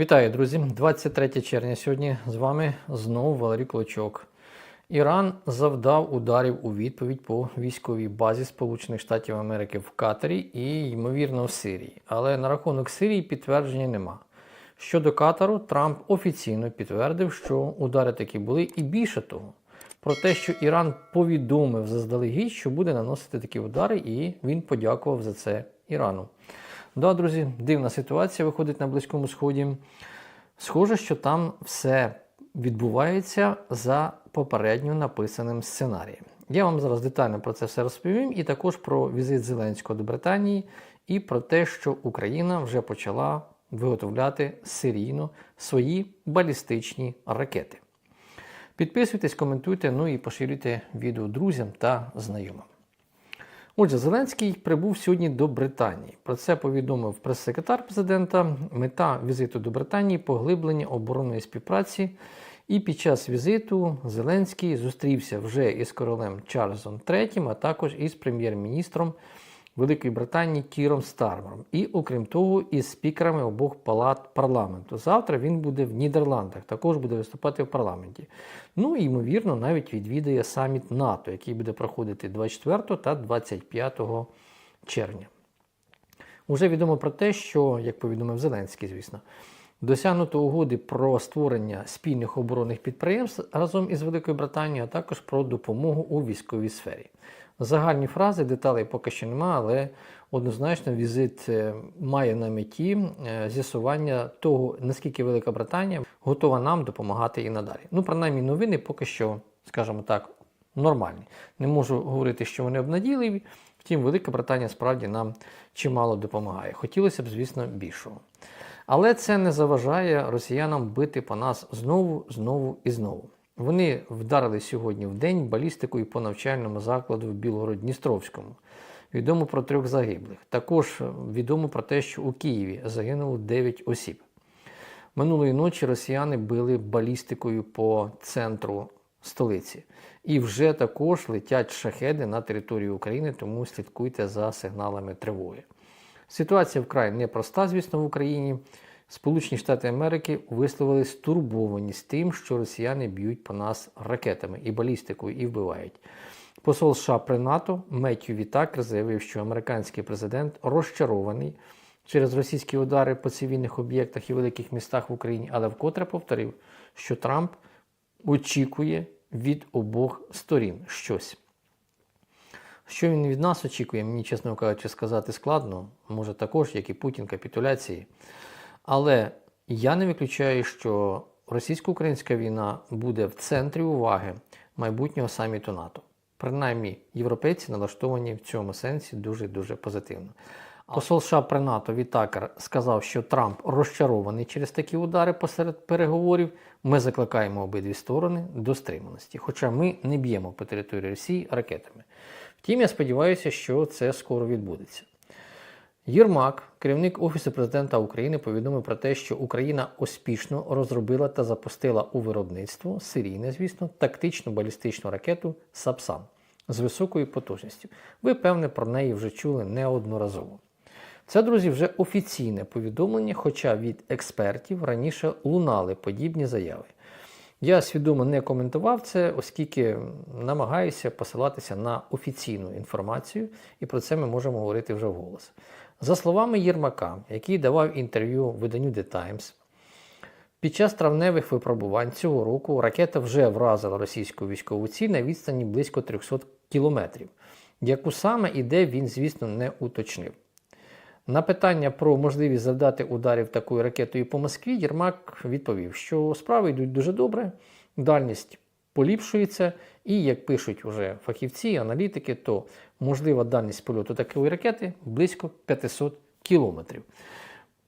Вітаю, друзі! 23 червня сьогодні з вами знову Валерій Клочок. Іран завдав ударів у відповідь по військовій базі Сполучених Штатів Америки в Катарі і, ймовірно, в Сирії. Але на рахунок Сирії підтвердження нема. Щодо Катару, Трамп офіційно підтвердив, що удари такі були, і більше того, про те, що Іран повідомив заздалегідь, що буде наносити такі удари, і він подякував за це Ірану. Да, друзі, дивна ситуація виходить на Близькому Сході. Схоже, що там все відбувається за попередньо написаним сценарієм. Я вам зараз детально про це все розповім, і також про візит Зеленського до Британії, і про те, що Україна вже почала виготовляти серійно свої балістичні ракети. Підписуйтесь, коментуйте, ну і поширюйте відео друзям та знайомим. Отже, Зеленський прибув сьогодні до Британії. Про це повідомив прес-секретар президента. Мета візиту до Британії – поглиблення оборонної співпраці. І під час візиту Зеленський зустрівся вже із королем Чарльзом III, а також із прем'єр-міністром Великої Британії Кіром Стармером. І, окрім того, із спікерами обох палат парламенту. Завтра він буде в Нідерландах, також буде виступати в парламенті. Ну і, ймовірно, навіть відвідає саміт НАТО, який буде проходити 24 та 25 червня. Уже відомо про те, що, як повідомив Зеленський, звісно, досягнуто угоди про створення спільних оборонних підприємств разом із Великою Британією, а також про допомогу у військовій сфері. Загальні фрази, деталей поки що немає, але однозначно візит має на меті з'ясування того, наскільки Велика Британія готова нам допомагати і надалі. Ну, принаймні, новини поки що, скажімо так, нормальні. Не можу говорити, що вони обнадійливі, втім, Велика Британія справді нам чимало допомагає. Хотілося б, звісно, більшого. Але це не заважає росіянам бити по нас знову і знову. Вони вдарили сьогодні в день балістикою по навчальному закладу в Білгород-Дністровському. Відомо про 3 загиблих. Також відомо про те, що у Києві загинуло 9 осіб. Минулої ночі росіяни били балістикою по центру столиці. І вже також летять шахеди на територію України, тому слідкуйте за сигналами тривоги. Ситуація вкрай непроста, звісно, в Україні. Сполучені Штати Америки висловили стурбованість тим, що росіяни б'ють по нас ракетами і балістикою і вбивають. Посол США при НАТО Мєдвєдєва також заявив, що американський президент розчарований через російські удари по цивільних об'єктах і великих містах в Україні, але вкотре повторив, що Трамп очікує від обох сторін щось. Що він від нас очікує, мені, чесно кажучи, сказати складно, може також, як і Путін, капітуляції. Але я не виключаю, що російсько-українська війна буде в центрі уваги майбутнього саміту НАТО. Принаймні, європейці налаштовані в цьому сенсі дуже-дуже позитивно. Посол США при НАТО Вітакер сказав, що Трамп розчарований через такі удари посеред переговорів. Ми закликаємо обидві сторони до стриманості, хоча ми не б'ємо по території Росії ракетами. Втім, я сподіваюся, що це скоро відбудеться. Єрмак, керівник Офісу президента України, повідомив про те, що Україна успішно розробила та запустила у виробництво, серійне, звісно, тактичну балістичну ракету «Сапсан» з високою потужністю. Ви, певне, про неї вже чули неодноразово. Це, друзі, вже офіційне повідомлення, хоча від експертів раніше лунали подібні заяви. Я свідомо не коментував це, оскільки намагаюся посилатися на офіційну інформацію, і про це ми можемо говорити вже вголос. За словами Єрмака, який давав інтерв'ю виданню Деталі, під час травневих випробувань цього року ракета вже вразила російську військову ціль на відстані близько 300 кілометрів. Яку саме і де він, звісно, не уточнив. На питання про можливість завдати ударів такою ракетою по Москві Єрмак відповів, що справи йдуть дуже добре, дальність поліпшується і, як пишуть уже фахівці, аналітики, то можлива дальність польоту такої ракети близько 500 кілометрів.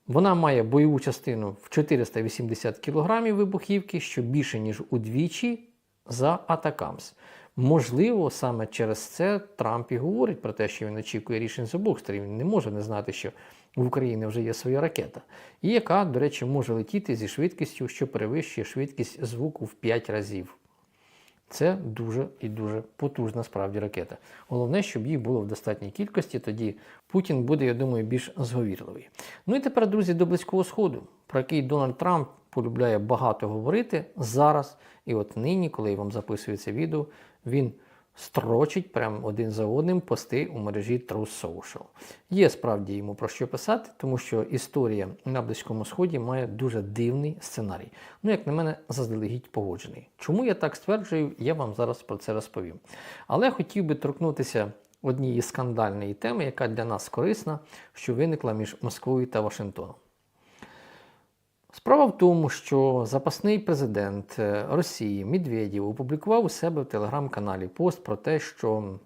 Вона має бойову частину в 480 кілограмів вибухівки, що більше, ніж удвічі за Атакамс. Можливо, саме через це Трамп і говорить про те, що він очікує рішень з обох сторін. Він не може не знати, що в Україні вже є своя ракета. І яка, до речі, може летіти зі швидкістю, що перевищує швидкість звуку в 5 разів. Це дуже і дуже потужна справді ракета. Головне, щоб їх було в достатній кількості, тоді Путін буде, я думаю, більш зговірливий. Ну і тепер, друзі, до Близького Сходу. про який Дональд Трамп полюбляє багато говорити зараз. І от нині, коли я вам записую це відео, він строчить прямо один за одним пости у мережі Truth Social. Є справді йому про що писати, тому що історія на Близькому Сході має дуже дивний сценарій. Ну, як на мене, заздалегідь погоджений. Чому я так стверджую, я вам зараз про це розповім. Але хотів би торкнутися однієї скандальної теми, яка для нас корисна, що виникла між Москвою та Вашингтоном. Справа в тому, що запасний президент Росії Мєдвєдєва опублікував у себе в телеграм-каналі пост про те, що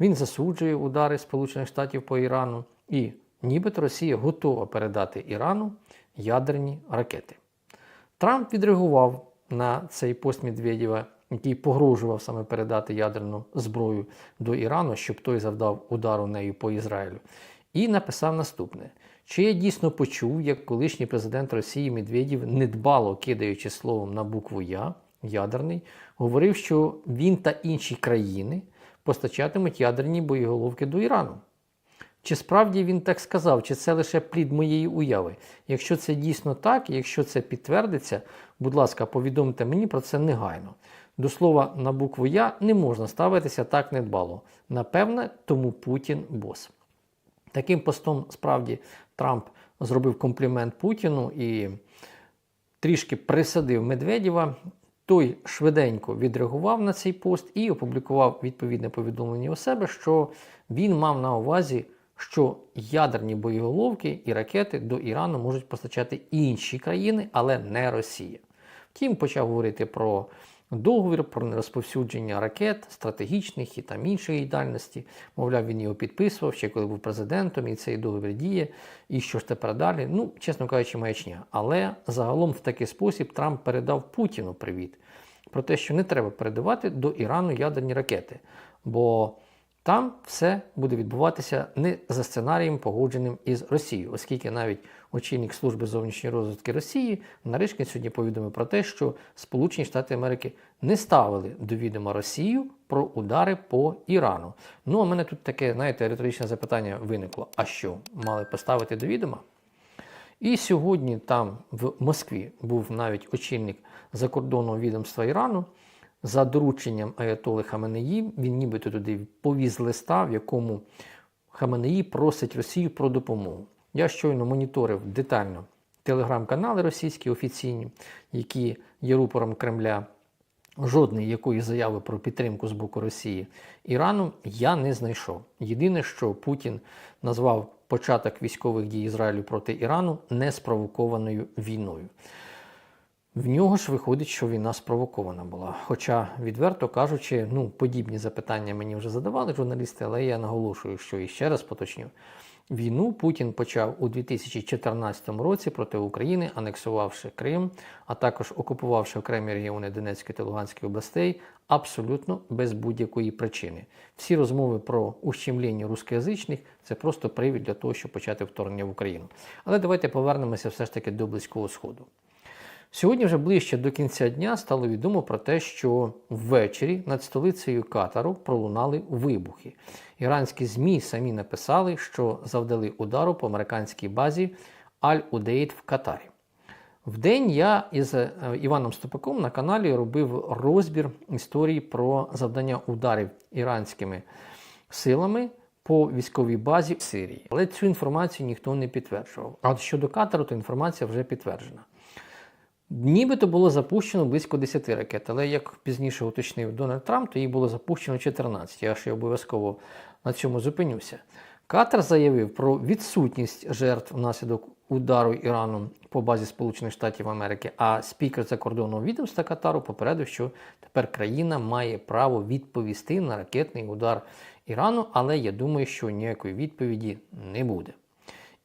він засуджує удари Сполучених Штатів по Ірану і нібито Росія готова передати Ірану ядерні ракети. Трамп відреагував на цей пост Мєдвєдєва, який погрожував саме передати ядерну зброю до Ірану, щоб той завдав удару нею по Ізраїлю, і написав наступне. Чи я дійсно почув, як колишній президент Росії Мєдвєдєв, недбало кидаючи словом на букву «Я», ядерний, говорив, що він та інші країни постачатимуть ядерні боєголовки до Ірану? Чи справді він так сказав, чи це лише плід моєї уяви? Якщо це дійсно так, якщо це підтвердиться, будь ласка, повідомте мені про це негайно. До слова, на букву «Я» не можна ставитися так недбало. Напевне, тому Путін бос. Таким постом, справді, Трамп зробив комплімент Путіну і трішки присадив Мєдвєдєва. Той швиденько відреагував на цей пост і опублікував відповідне повідомлення у себе, що він мав на увазі, що ядерні боєголовки і ракети до Ірану можуть постачати інші країни, але не Росія. Втім, почав говорити про договір, про нерозповсюдження ракет, стратегічних і там іншої дальності. Мовляв, він його підписував ще коли був президентом, і цей договір діє. І що ж тепер далі? Ну, чесно кажучи, маячня. Але загалом в такий спосіб Трамп передав Путіну привіт про те, що не треба передавати до Ірану ядерні ракети. Бо там все буде відбуватися не за сценарієм, погодженим із Росією, оскільки навіть очільник служби зовнішньої розвідки Росії нарешті сьогодні повідомив про те, що Сполучені Штати Америки не ставили до відома Росію про удари по Ірану. Ну, а в мене тут таке, знаєте, риторичне запитання виникло. А що, мали поставити до відома? І сьогодні там, в Москві, був навіть очільник закордонного відомства Ірану. За дорученням аятоли Хаменеї, він нібито туди повіз листа, в якому Хаменеї просить Росію про допомогу. Я щойно моніторив детально телеграм-канали російські офіційні, які є рупором Кремля. Жодної якої заяви про підтримку з боку Росії Ірану я не знайшов. Єдине, що Путін назвав початок військових дій Ізраїлю проти Ірану неспровокованою війною. В нього ж виходить, що війна спровокована була. Хоча, відверто кажучи, подібні запитання мені вже задавали журналісти, але я наголошую, що і ще раз поточню. Війну Путін почав у 2014 році проти України, анексувавши Крим, а також окупувавши окремі регіони Донецької та Луганської областей, абсолютно без будь-якої причини. Всі розмови про ущемлення рускоязичних – це просто привід для того, щоб почати вторгнення в Україну. Але давайте повернемося все ж таки до Близького Сходу. Сьогодні вже ближче до кінця дня стало відомо про те, що ввечері над столицею Катару пролунали вибухи. Іранські ЗМІ самі написали, що завдали удару по американській базі Аль-Удейд в Катарі. Вдень я із Іваном Ступаком на каналі робив розбір історії про завдання ударів іранськими силами по військовій базі в Сирії. Але цю інформацію ніхто не підтверджував. А от щодо Катару, то інформація вже підтверджена. Нібито було запущено близько 10 ракет, але, як пізніше уточнив Дональд Трамп, то їх було запущено 14. Я ще обов'язково на цьому зупинюся. Катар заявив про відсутність жертв внаслідок удару Ірану по базі Сполучених Штатів Америки, а спікер закордонного відомства Катару попередив, що тепер країна має право відповісти на ракетний удар Ірану, але я думаю, що ніякої відповіді не буде.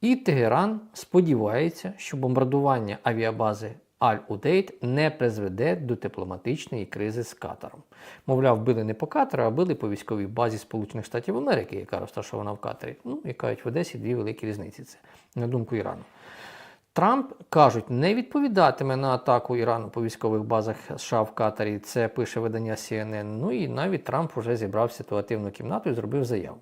І Тегеран сподівається, що бомбардування авіабази Аль-Удейд не призведе до дипломатичної кризи з Катаром. Мовляв, били не по Катару, а били по військовій базі Сполучених Штатів Америки, яка розташована в Катарі. І кажуть, в Одесі дві великі різниці це, на думку Ірану. Трамп, кажуть, не відповідатиме на атаку Ірану по військових базах США в Катарі, це пише видання CNN. І навіть Трамп вже зібрав ситуативну кімнату і зробив заяву.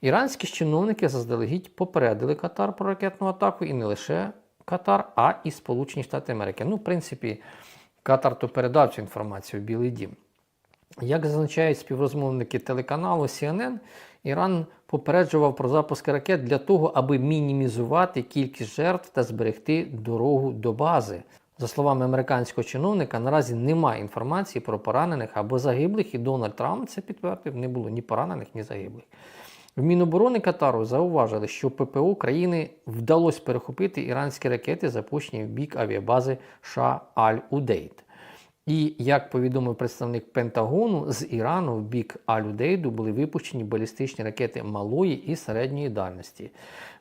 Іранські чиновники заздалегідь попередили Катар про ракетну атаку і не лише Катар, а і Сполучені Штати Америки. Ну, в принципі, Катар то передав цю інформацію в Білий дім. Як зазначають співрозмовники телеканалу CNN, Іран попереджував про запуски ракет для того, аби мінімізувати кількість жертв та зберегти дорогу до бази. За словами американського чиновника, наразі немає інформації про поранених або загиблих, і Дональд Трамп це підтвердив, не було ні поранених, ні загиблих. В Міноборони Катару зауважили, що ППО країни вдалося перехопити іранські ракети, запущені в бік авіабази Ша-Аль-Удейд. І, як повідомив представник Пентагону, з Ірану в бік Аль-Удейду були випущені балістичні ракети малої і середньої дальності.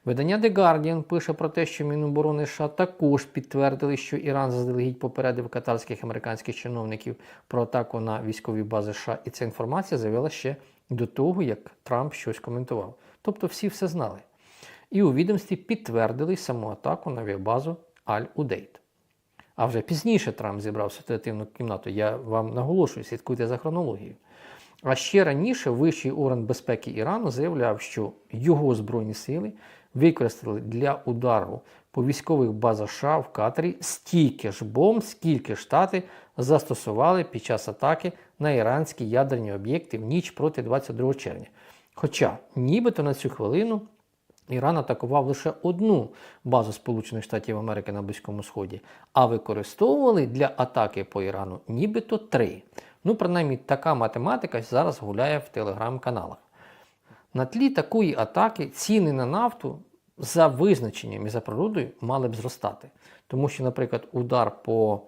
Видання The Guardian пише про те, що Міноборони США також підтвердили, що Іран заздалегідь попередив катарських американських чиновників про атаку на військові бази США. І ця інформація з'явилася ще до того, як Трамп щось коментував. Тобто всі все знали. І у відомстві підтвердили саму атаку на авіабазу Аль-Удейд. А вже пізніше Трамп зібрав ситуативну кімнату. Я вам наголошую, слідкуйте за хронологією. А ще раніше Вищий орган безпеки Ірану заявляв, що його Збройні сили використали для удару по військових базах США в Катарі стільки ж бомб, скільки Штати застосували під час атаки на іранські ядерні об'єкти в ніч проти 22 червня. Хоча нібито на цю хвилину Іран атакував лише одну базу Сполучених Штатів Америки на Близькому Сході, а використовували для атаки по Ірану нібито 3. Ну, принаймні, така математика зараз гуляє в телеграм-каналах. На тлі такої атаки ціни на нафту за визначенням і за природою мали б зростати. Тому що, наприклад, удар по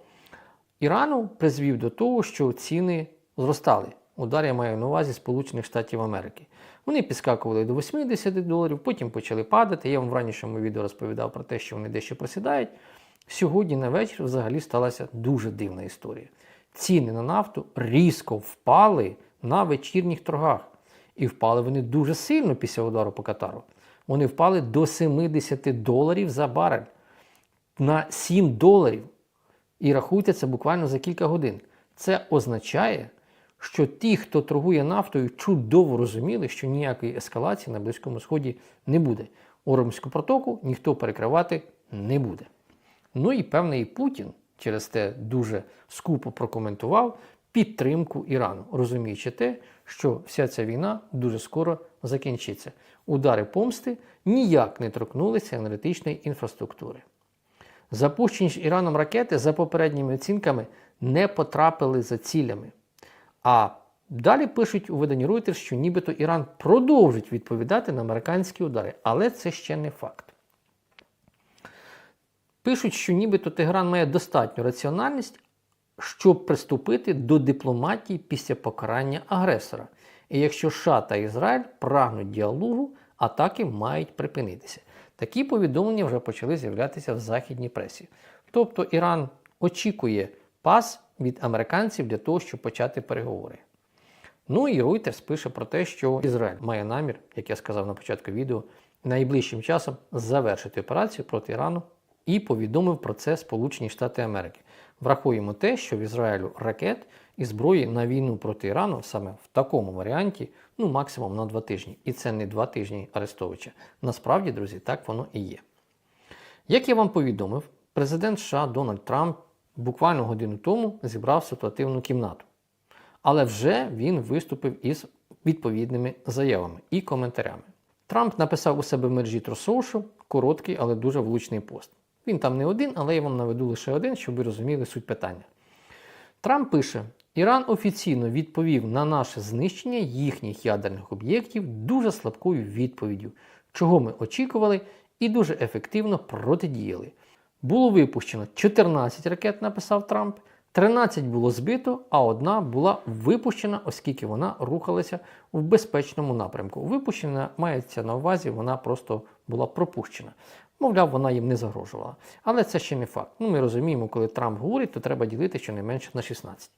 Ірану призвів до того, що ціни зростали. Удар я маю на увазі Сполучених Штатів Америки. Вони підскакували до $80, потім почали падати. Я вам в ранішому відео розповідав про те, що вони дещо просідають. Сьогодні на вечір взагалі сталася дуже дивна історія. Ціни на нафту різко впали на вечірніх торгах. І впали вони дуже сильно після удару по Катару. Вони впали до $70 за барель. На $7. І рахуйте це буквально за кілька годин. Це означає, що ті, хто торгує нафтою, чудово розуміли, що ніякої ескалації на Близькому Сході не буде. Ормську протоку ніхто перекривати не буде. Ну і певний Путін через те дуже скупо прокоментував підтримку Ірану, розуміючи те, що вся ця війна дуже скоро закінчиться. Удари помсти ніяк не торкнулися енергетичної інфраструктури. Запущені ж Іраном ракети, за попередніми оцінками, не потрапили за цілями. А далі пишуть у виданні Reuters, що нібито Іран продовжить відповідати на американські удари. Але це ще не факт. Пишуть, що нібито Тегеран має достатню раціональність, щоб приступити до дипломатії після покарання агресора. І якщо США та Ізраїль прагнуть діалогу, атаки мають припинитися. Такі повідомлення вже почали з'являтися в західній пресі. Тобто Іран очікує пас від американців для того, щоб почати переговори. Ну і Reuters пише про те, що Ізраїль має намір, як я сказав на початку відео, найближчим часом завершити операцію проти Ірану і повідомив про це Сполучені Штати Америки. Врахуємо те, що в Ізраїлю ракет і зброї на війну проти Ірану саме в такому варіанті, максимум на 2 тижні. І це не 2 тижні Арестовича. Насправді, друзі, так воно і є. Як я вам повідомив, президент США Дональд Трамп буквально годину тому зібрав ситуативну кімнату. Але вже він виступив із відповідними заявами і коментарями. Трамп написав у себе в мережі Truth Social короткий, але дуже влучний пост. Він там не один, але я вам наведу лише один, щоб ви розуміли суть питання. Трамп пише: Іран офіційно відповів на наше знищення їхніх ядерних об'єктів дуже слабкою відповіддю, чого ми очікували і дуже ефективно протидіяли. Було випущено 14 ракет, написав Трамп, 13 було збито, а одна була випущена, оскільки вона рухалася в безпечному напрямку. Випущена мається на увазі, вона просто була пропущена. Мовляв, вона їм не загрожувала. Але це ще не факт. Ми розуміємо, коли Трамп говорить, то треба ділити щонайменше на 16.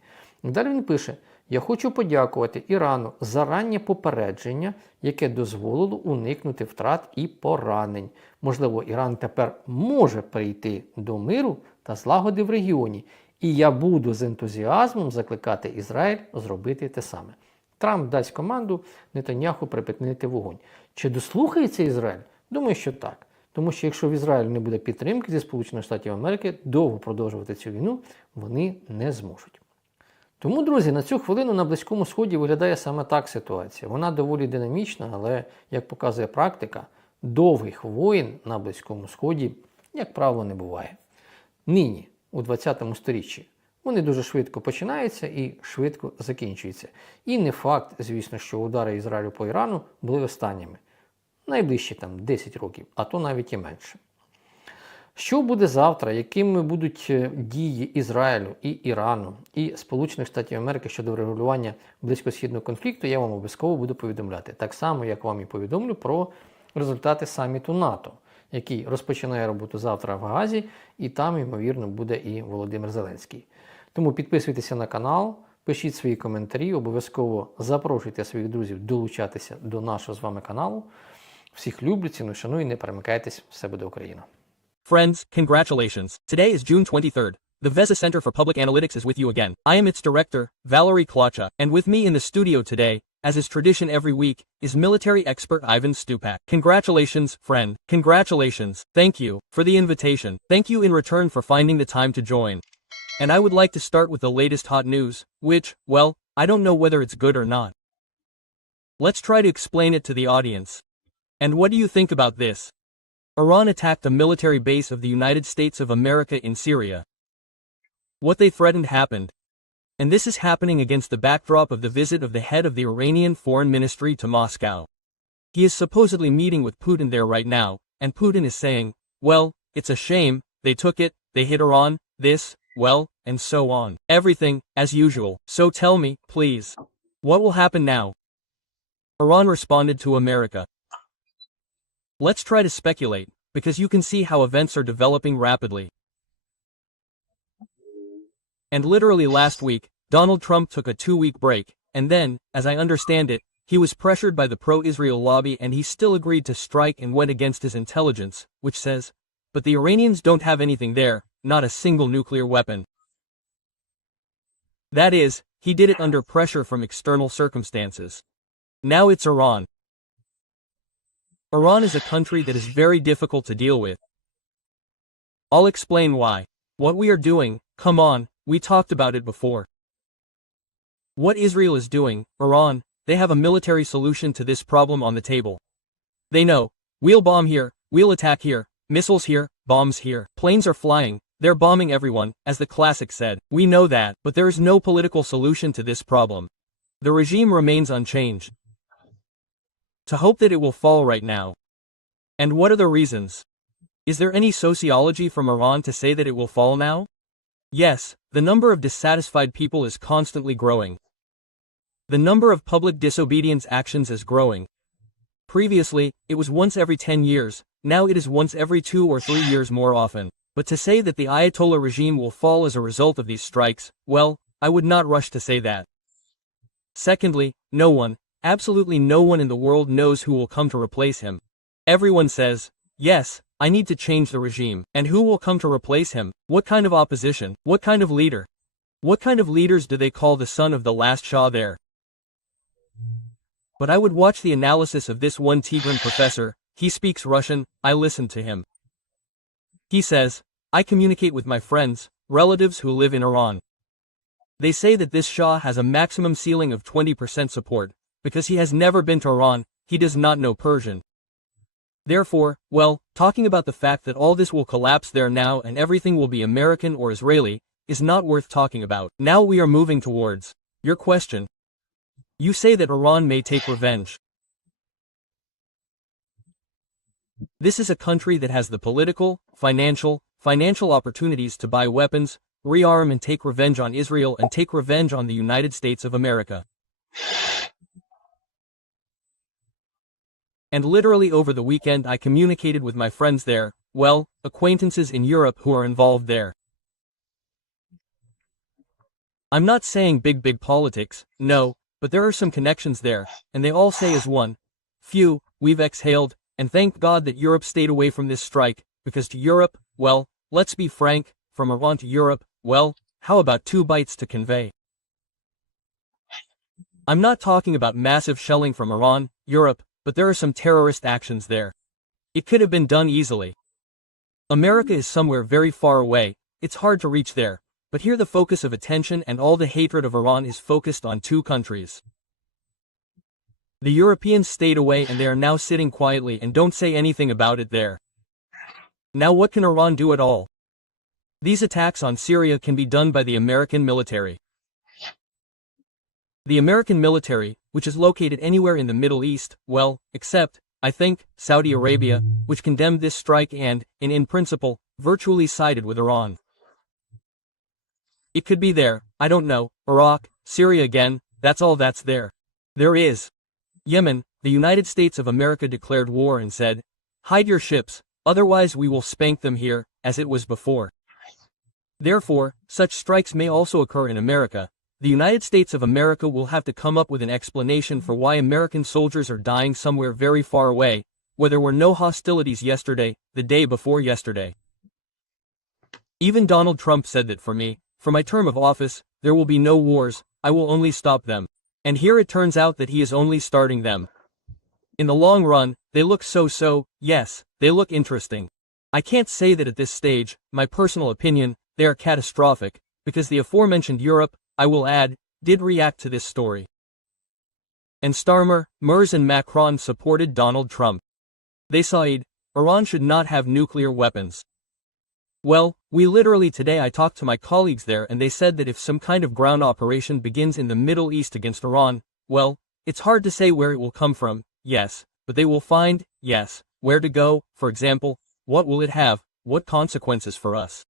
Далі він пише: «Я хочу подякувати Ірану за раннє попередження, яке дозволило уникнути втрат і поранень. Можливо, Іран тепер може прийти до миру та злагоди в регіоні. І я буду з ентузіазмом закликати Ізраїль зробити те саме». Трамп дасть команду Нетаньяху припинити вогонь. Чи дослухається Ізраїль? Думаю, що так. Тому що якщо в Ізраїлі не буде підтримки зі Сполучених Штатів Америки, довго продовжувати цю війну вони не зможуть. Тому, друзі, на цю хвилину на Близькому Сході виглядає саме так ситуація. Вона доволі динамічна, але, як показує практика, довгих воєн на Близькому Сході, як правило, не буває. Нині, у 20-му сторіччі, вони дуже швидко починаються і швидко закінчуються. І не факт, звісно, що удари Ізраїлю по Ірану були останніми. Найближчі 10 років, а то навіть і менше. Що буде завтра, якими будуть дії Ізраїлю і Ірану і Сполучених Штатів Америки щодо врегулювання близькосхідного конфлікту, я вам обов'язково буду повідомляти. Так само, як вам і повідомлю про результати саміту НАТО, який розпочинає роботу завтра в Газі, і там, ймовірно, буде і Володимир Зеленський. Тому підписуйтеся на канал, пишіть свої коментарі, обов'язково запрошуйте своїх друзів долучатися до нашого з вами каналу. Всіх люблю, ціную, шаную, не перемикайтесь, все буде Україна. Friends, congratulations. Today is June 23rd. The Vesa Center for Public Analytics is with you again. I am its director, Valeria Klotcha, and with me in the studio today, as is tradition every week, is military expert Ivan Stupak. Congratulations, friend. Congratulations. Thank you for the invitation. Thank you in return for finding the time to join. And I would like to start with the latest hot news, which, well, I don't know whether it's good or not. Let's try to explain it to the audience. And what do you think about this? Iran attacked a military base of the United States of America in Syria. What they threatened happened. And this is happening against the backdrop of the visit of the head of the Iranian Foreign Ministry to Moscow. He is supposedly meeting with Putin there right now, and Putin is saying, well, it's a shame, they took it, they hit Iran, this, well, and so on. Everything, as usual. So tell me, please. What will happen now? Iran responded to America. Let's try to speculate, because you can see how events are developing rapidly. And literally last week, Donald Trump took a 2-week break, and then, as I understand it, he was pressured by the pro-Israel lobby and he still agreed to strike and went against his intelligence, which says, but the Iranians don't have anything there, not a single nuclear weapon. That is, he did it under pressure from external circumstances. Now it's Iran. Iran is a country that is very difficult to deal with. I'll explain why. What we are doing, come on, we talked about it before. What Israel is doing, Iran, they have a military solution to this problem on the table. They know, we'll bomb here, we'll attack here, missiles here, bombs here, planes are flying, they're bombing everyone, as the classic said. We know that, but there is no political solution to this problem. The regime remains unchanged. To hope that it will fall right now. And what are the reasons? Is there any sociology from Iran to say that it will fall now? Yes, the number of dissatisfied people is constantly growing. The number of public disobedience actions is growing. Previously, it was once every 10 years, now it is once every 2 or 3 years more often. But to say that the Ayatollah regime will fall as a result of these strikes, well, I would not rush to say that. Secondly, no one, absolutely no one in the world knows who will come to replace him. Everyone says, yes, I need to change the regime. And who will come to replace him? What kind of opposition? What kind of leader? What kind of leaders do they call the son of the last Shah there? But I would watch the analysis of this one Tigran professor, he speaks Russian, I listen to him. He says, I communicate with my friends, relatives who live in Iran. They say that this Shah has a maximum ceiling of 20% support, because he has never been to Iran, he does not know Persian. Therefore, well, talking about the fact that all this will collapse there now and everything will be American or Israeli, is not worth talking about. Now we are moving towards your question. You say that Iran may take revenge. This is a country that has the political, financial opportunities to buy weapons, rearm and take revenge on Israel and take revenge on the United States of America. And literally over the weekend I communicated with my friends there, well, acquaintances in Europe who are involved there. I'm not saying big politics, no, but there are some connections there, and they all say as one, phew, we've exhaled, and thank God that Europe stayed away from this strike, because to Europe, well, let's be frank, from Iran to Europe, well, how about 2 bytes to convey? I'm not talking about massive shelling from Iran, Europe, but there are some terrorist actions there. It could have been done easily. America is somewhere very far away, it's hard to reach there, but here the focus of attention and all the hatred of Iran is focused on two countries. The Europeans stayed away and they are now sitting quietly and don't say anything about it there. Now what can Iran do at all? These attacks on Syria can be done by the American military. The American military, which is located anywhere in the Middle East, well, except, I think, Saudi Arabia, which condemned this strike and, in principle, virtually sided with Iran. It could be there, I don't know, Iraq, Syria again, that's all that's there. There is Yemen. The United States of America declared war and said, hide your ships, otherwise we will spank them here, as it was before. Therefore, such strikes may also occur in America. The United States of America will have to come up with an explanation for why American soldiers are dying somewhere very far away, where there were no hostilities yesterday, the day before yesterday. Even Donald Trump said that for my term of office, there will be no wars, I will only stop them. And here it turns out that he is only starting them. In the long run, they look yes, they look interesting. I can't say that at this stage, my personal opinion, they are catastrophic, because the aforementioned Europe, I will add, did react to this story. And Starmer, Merz and Macron supported Donald Trump. They said, Iran should not have nuclear weapons. Well, today I talked to my colleagues there and they said that if some kind of ground operation begins in the Middle East against Iran, well, it's hard to say where it will come from, yes, but they will find, yes, where to go, for example, what will it have, what consequences for us.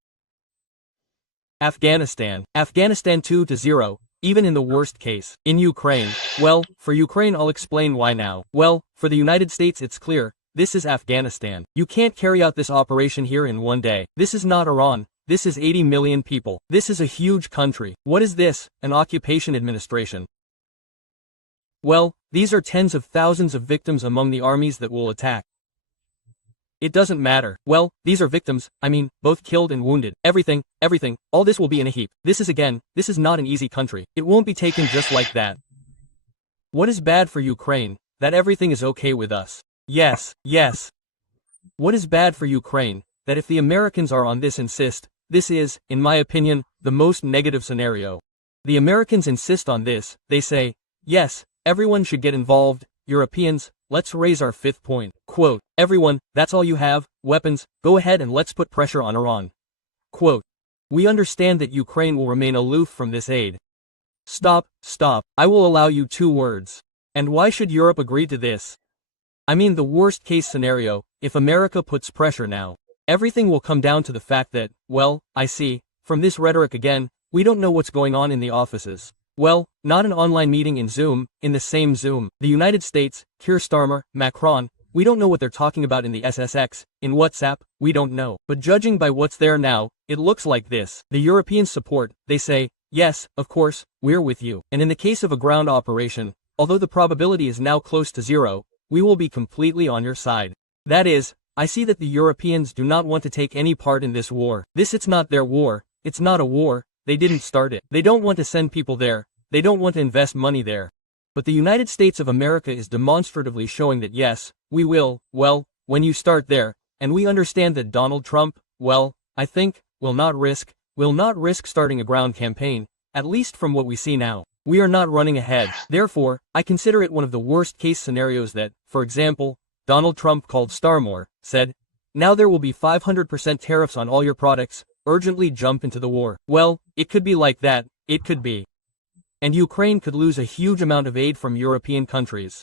Afghanistan 2-0, even in the worst case. In Ukraine, well, for Ukraine I'll explain why now. Well, for the United States it's clear, this is Afghanistan. You can't carry out this operation here in one day. This is not Iran, this is 80 million people. This is a huge country. What is this, an occupation administration? Well, these are tens of thousands of victims among the armies that will attack. It doesn't matter. Well, these are victims, I mean, both killed and wounded. Everything, all this will be in a heap. This is not an easy country. It won't be taken just like that. What is bad for Ukraine? That everything is okay with us. Yes. What is bad for Ukraine? That if the Americans are on this insist, this is, in my opinion, the most negative scenario. The Americans insist on this, they say, yes, everyone should get involved, Europeans, let's raise our fifth point. Quote, everyone, that's all you have, weapons, go ahead and let's put pressure on Iran. Quote, we understand that Ukraine will remain aloof from this aid. Stop, I will allow you 2 words. And why should Europe agree to this? I mean the worst case scenario, if America puts pressure now, everything will come down to the fact that, well, I see, from this rhetoric again, we don't know what's going on in the offices. Well, not an online meeting in Zoom, in the same Zoom. The United States, Keir Starmer, Macron, we don't know what they're talking about in the SSX, in WhatsApp, we don't know. But judging by what's there now, it looks like this. The European support, they say, yes, of course, we're with you. And in the case of a ground operation, although the probability is now close to 0, we will be completely on your side. That is, I see that the Europeans do not want to take any part in this war. It's not their war, it's not a war, they didn't start it. They don't want to send people there, they don't want to invest money there. But the United States of America is demonstratively showing that yes, we will, well, when you start there, and we understand that Donald Trump, well, I think, will not risk starting a ground campaign, at least from what we see now. We are not running ahead. Therefore, I consider it one of the worst case scenarios that, for example, Donald Trump called Starmer, said, now there will be 500% tariffs on all your products, urgently jump into the war. Well, it could be like that, it could be. And Ukraine could lose a huge amount of aid from European countries.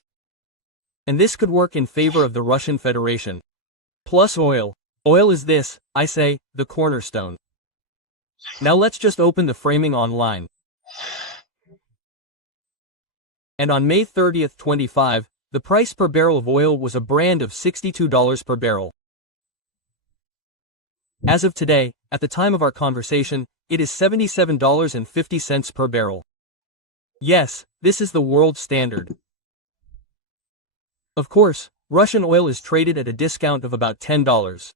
And this could work in favor of the Russian Federation. Plus oil. Oil is this, I say, the cornerstone. Now let's just open the framing online. And on May 30th, 25, the price per barrel of oil was a brand of $62 per barrel. As of today, at the time of our conversation, it is $77.50 per barrel. Yes, this is the world standard. Of course, Russian oil is traded at a discount of about $10.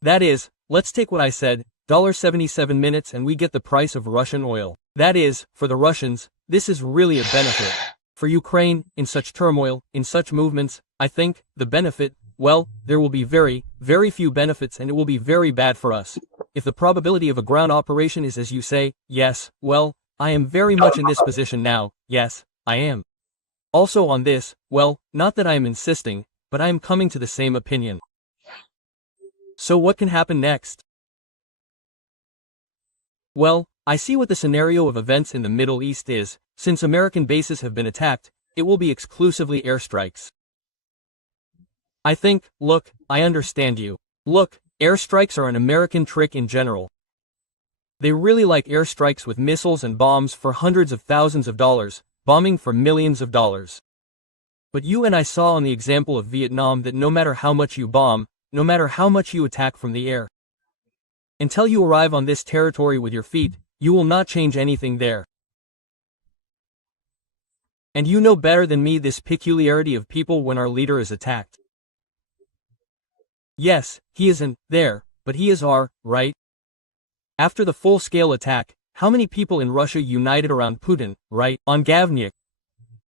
That is, let's take what I said, $77 minutes and we get the price of Russian oil. That is, for the Russians, this is really a benefit. For Ukraine, in such turmoil, in such movements, I think, the benefit, well, there will be very, very few benefits and it will be very bad for us. If the probability of a ground operation is as you say, yes, well, I am very much in this position now, yes, I am. Also on this, well, not that I am insisting, but I am coming to the same opinion. So what can happen next? Well, I see what the scenario of events in the Middle East is. Since American bases have been attacked, it will be exclusively airstrikes. I think, look, I understand you. Look, airstrikes are an American trick in general. They really like airstrikes with missiles and bombs for hundreds of thousands of dollars, bombing for millions of dollars. But you and I saw on the example of Vietnam that no matter how much you bomb, no matter how much you attack from the air, until you arrive on this territory with your feet, you will not change anything there. And you know better than me this peculiarity of people when our leader is attacked. Yes, he isn't there, but he is our, right? After the full-scale attack, how many people in Russia united around Putin, right? On Gavnik.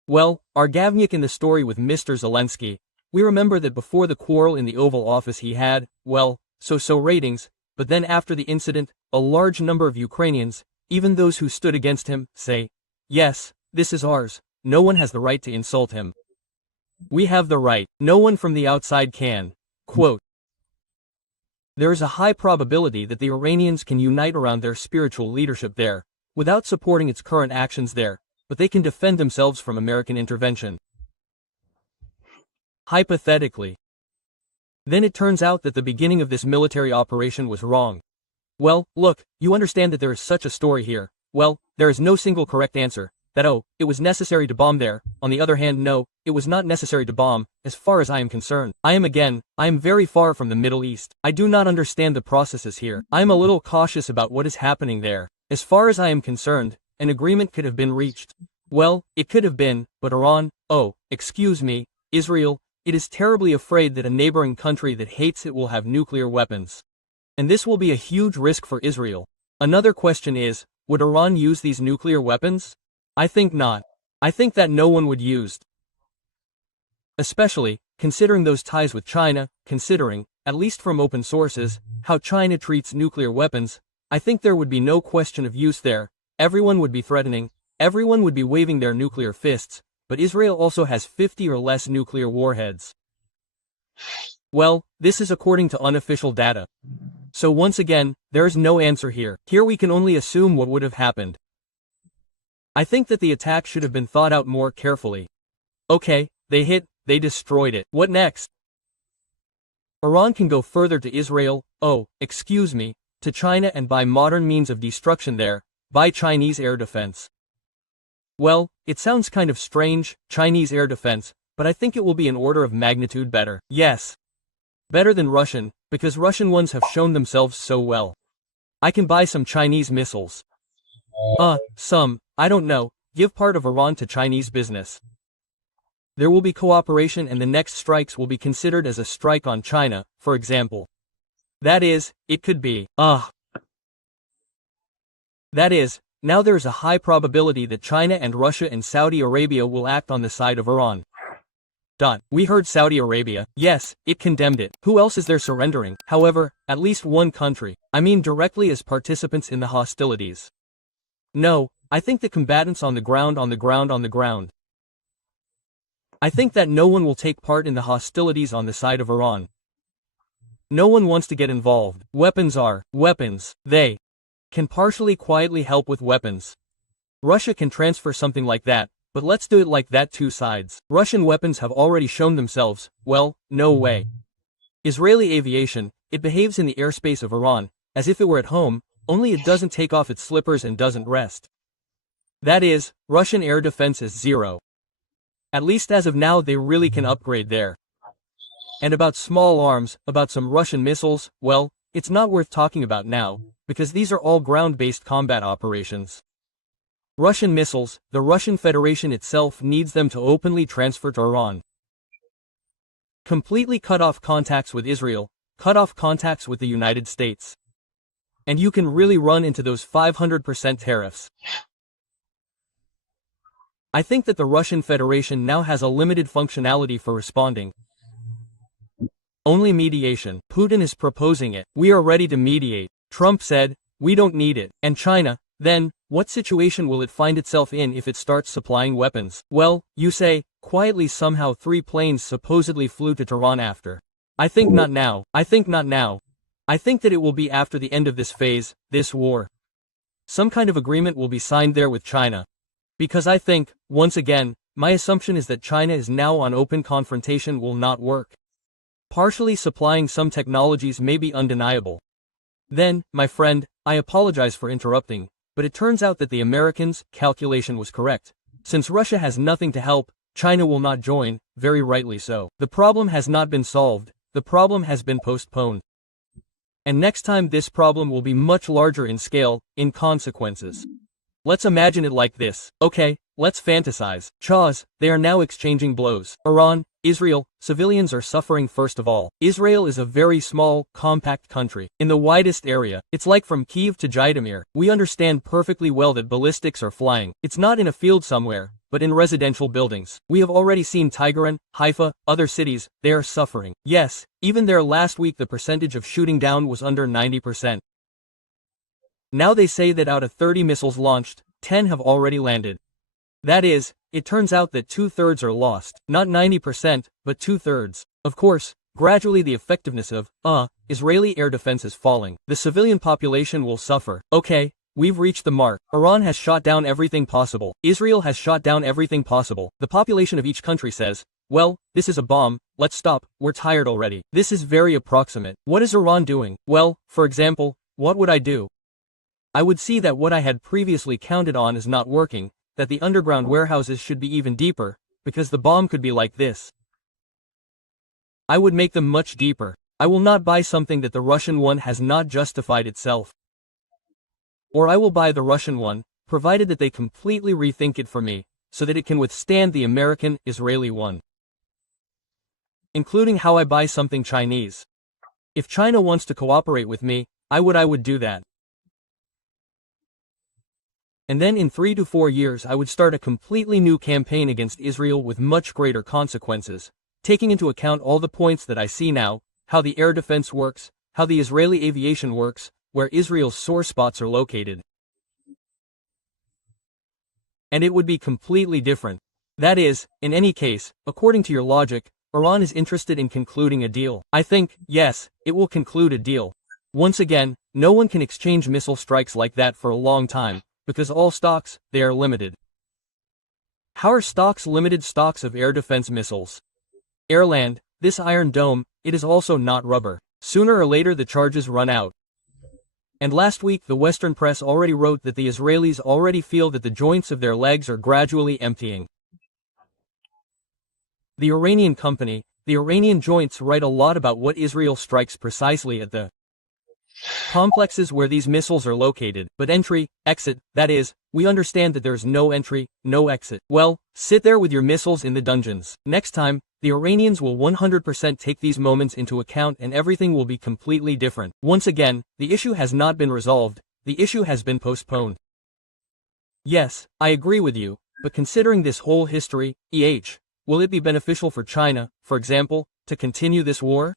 Well, our Gavnik in the story with Mr. Zelensky, we remember that before the quarrel in the Oval Office he had, well, so-so ratings, but then after the incident, a large number of Ukrainians, even those who stood against him, say, yes, this is ours, no one has the right to insult him. We have the right, no one from the outside can. Quote, there is a high probability that the Iranians can unite around their spiritual leadership there, without supporting its current actions there, but they can defend themselves from American intervention. Hypothetically. Then it turns out that the beginning of this military operation was wrong. Well, look, you understand that there is such a story here. Well, there is no single correct answer. That oh, it was necessary to bomb there. On the other hand, no, it was not necessary to bomb, as far as I am concerned. I am very far from the Middle East. I do not understand the processes here. I am a little cautious about what is happening there. As far as I am concerned, an agreement could have been reached. Well, it could have been, but Iran, oh, excuse me, Israel, it is terribly afraid that a neighboring country that hates it will have nuclear weapons. And this will be a huge risk for Israel. Another question is, would Iran use these nuclear weapons? I think not. I think that no one would use. Especially, considering those ties with China, considering, at least from open sources, how China treats nuclear weapons, I think there would be no question of use there. Everyone would be threatening, everyone would be waving their nuclear fists, but Israel also has 50 or less nuclear warheads. Well, this is according to unofficial data. So once again, there is no answer here. Here we can only assume what would have happened. I think that the attack should have been thought out more carefully. Okay, they hit, they destroyed it. What next? Iran can go further to Israel, oh, excuse me, to China and buy modern means of destruction there, buy Chinese air defense. Well, it sounds kind of strange, Chinese air defense, but I think it will be an order of magnitude better. Yes. Better than Russian, because Russian ones have shown themselves so well. I can buy some Chinese missiles. I don't know, give part of Iran to Chinese business. There will be cooperation and the next strikes will be considered as a strike on China, for example. That is, it could be, That is, now there is a high probability that China and Russia and Saudi Arabia will act on the side of Iran. We heard Saudi Arabia, yes, it condemned it. Who else is there surrendering? However, at least one country, I mean directly as participants in the hostilities. No, I think the combatants on the ground. I think that no one will take part in the hostilities on the side of Iran. No one wants to get involved. Weapons are weapons. They can partially quietly help with weapons. Russia can transfer something like that, but let's do it like that two sides. Russian weapons have already shown themselves, well, no way. Israeli aviation, it behaves in the airspace of Iran, as if it were at home, only it doesn't take off its slippers and doesn't rest. That is, Russian air defense is zero. At least as of now they really can upgrade there. And about small arms, about some Russian missiles, well, it's not worth talking about now, because these are all ground-based combat operations. Russian missiles, the Russian Federation itself needs them to openly transfer to Iran. Completely cut off contacts with Israel, cut off contacts with the United States. And you can really run into those 500% tariffs. I think that the Russian Federation now has a limited functionality for responding. Only mediation. Putin is proposing it. We are ready to mediate. Trump said, we don't need it. And China, then, what situation will it find itself in if it starts supplying weapons? Well, you say, quietly somehow 3 planes supposedly flew to Tehran after. I think not now. I think not now. I think that it will be after the end of this phase, this war. Some kind of agreement will be signed there with China. Because I think, once again, my assumption is that China is now on open confrontation will not work. Partially supplying some technologies may be undeniable. Then, my friend, I apologize for interrupting, but it turns out that the Americans' calculation was correct. Since Russia has nothing to help, China will not join, very rightly so. The problem has not been solved, the problem has been postponed. And next time this problem will be much larger in scale, in consequences. Let's imagine it like this. Okay, let's fantasize. Chaws, they are now exchanging blows. Iran, Israel, civilians are suffering first of all. Israel is a very small, compact country. In the widest area, it's like from Kyiv to Zhytomyr. We understand perfectly well that ballistics are flying. It's not in a field somewhere, but in residential buildings. We have already seen Tehran, Haifa, other cities, they are suffering. Yes, even there last week the percentage of shooting down was under 90%. Now they say that out of 30 missiles launched, 10 have already landed. That is, it turns out that 2/3 are lost. Not 90%, but 2/3. Of course, gradually the effectiveness of, Israeli air defense is falling. The civilian population will suffer. Okay, we've reached the mark. Iran has shot down everything possible. Israel has shot down everything possible. The population of each country says, well, this is a bomb, let's stop, we're tired already. This is very approximate. What is Iran doing? Well, for example, what would I do? I would see that what I had previously counted on is not working, that the underground warehouses should be even deeper, because the bomb could be like this. I would make them much deeper. I will not buy something that the Russian one has not justified itself. Or I will buy the Russian one, provided that they completely rethink it for me, so that it can withstand the American, Israeli one. Including how I buy something Chinese. If China wants to cooperate with me, I would do that. And then in 3 to 4 years I would start a completely new campaign against Israel with much greater consequences, taking into account all the points that I see now, how the air defense works, how the Israeli aviation works, where Israel's sore spots are located. And it would be completely different. That is, in any case, according to your logic, Iran is interested in concluding a deal. I think, yes, it will conclude a deal. Once again, no one can exchange missile strikes like that for a long time, because all stocks, they are limited. How are stocks limited? Stocks of air defense missiles. Airland, this Iron Dome, it is also not rubber. Sooner or later the charges run out. And last week the Western press already wrote that the Israelis already feel that the joints of their legs are gradually emptying. The Iranian company, the Iranian joints write a lot about what Israel strikes precisely at the complexes where these missiles are located, but entry, exit, that is, we understand that there's no entry, no exit. Well, sit there with your missiles in the dungeons. Next time, the Iranians will 100% take these moments into account and everything will be completely different. Once again, the issue has not been resolved, the issue has been postponed. Yes, I agree with you, but considering this whole history, will it be beneficial for China, for example, to continue this war?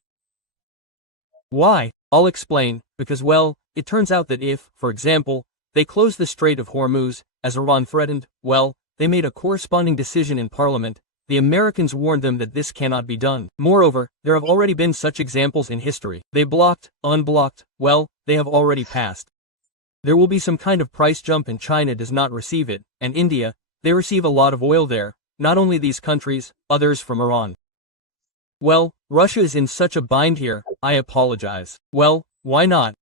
Why? I'll explain, because well, it turns out that if, for example, they close the Strait of Hormuz, as Iran threatened, well, they made a corresponding decision in parliament, the Americans warned them that this cannot be done. Moreover, there have already been such examples in history. They blocked, unblocked, well, they have already passed. There will be some kind of price jump and China does not receive it, and India, they receive a lot of oil there, not only these countries, others from Iran. Well, Russia is in such a bind here, I apologize. Well, why not?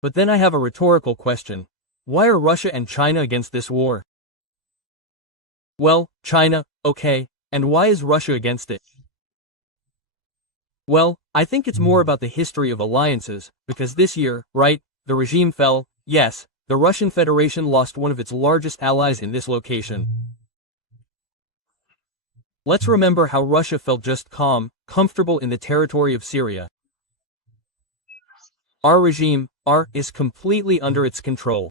But then I have a rhetorical question. Why are Russia and China against this war? Well, China, okay, and why is Russia against it? Well, I think it's more about the history of alliances, because this year, right, the regime fell, yes, the Russian Federation lost one of its largest allies in this location. Let's remember how Russia felt just calm, comfortable in the territory of Syria. Our regime, is completely under its control.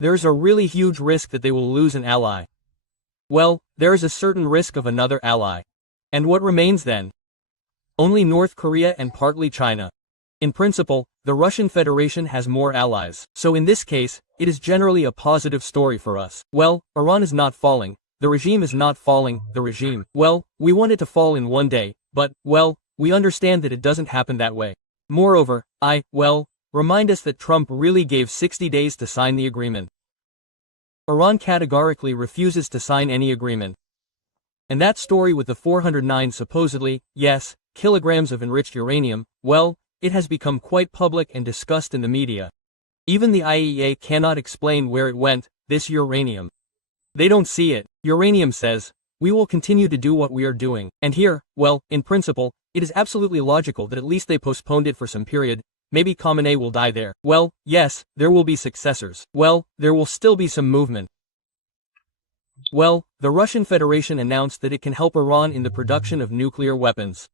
There is a really huge risk that they will lose an ally. Well, there is a certain risk of another ally. And what remains then? Only North Korea and partly China. In principle, the Russian Federation has more allies. So in this case, it is generally a positive story for us. Well, Iran is not falling. The regime is not falling. The regime, well, we want it to fall in one day, but, well, we understand that it doesn't happen that way. Moreover, remind us that Trump really gave 60 days to sign the agreement. Iran categorically refuses to sign any agreement. And that story with the 409 supposedly, yes, kilograms of enriched uranium, well, it has become quite public and discussed in the media. Even the IAEA cannot explain where it went, this uranium. They don't see it. Uranium says, we will continue to do what we are doing. And here, well, in principle, it is absolutely logical that at least they postponed it for some period. Maybe Khamenei will die there. Well, yes, there will be successors. Well, there will still be some movement. Well, the Russian Federation announced that it can help Iran in the production of nuclear weapons.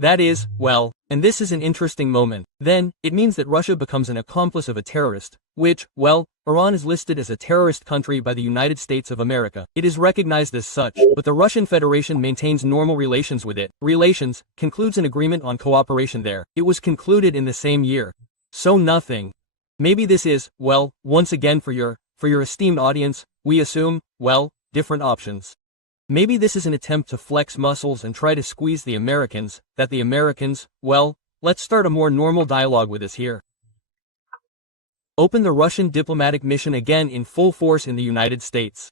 That is, well, and this is an interesting moment. Then, it means that Russia becomes an accomplice of a terrorist, which, well, Iran is listed as a terrorist country by the United States of America. It is recognized as such, but the Russian Federation maintains normal relations with it. Relations, concludes an agreement on cooperation there. It was concluded in the same year. So nothing. Maybe this is, well, once again for your esteemed audience, we assume, well, different options. Maybe this is an attempt to flex muscles and try to squeeze the Americans, that the Americans, well, let's start a more normal dialogue with us here. Open the Russian diplomatic mission again in full force in the United States.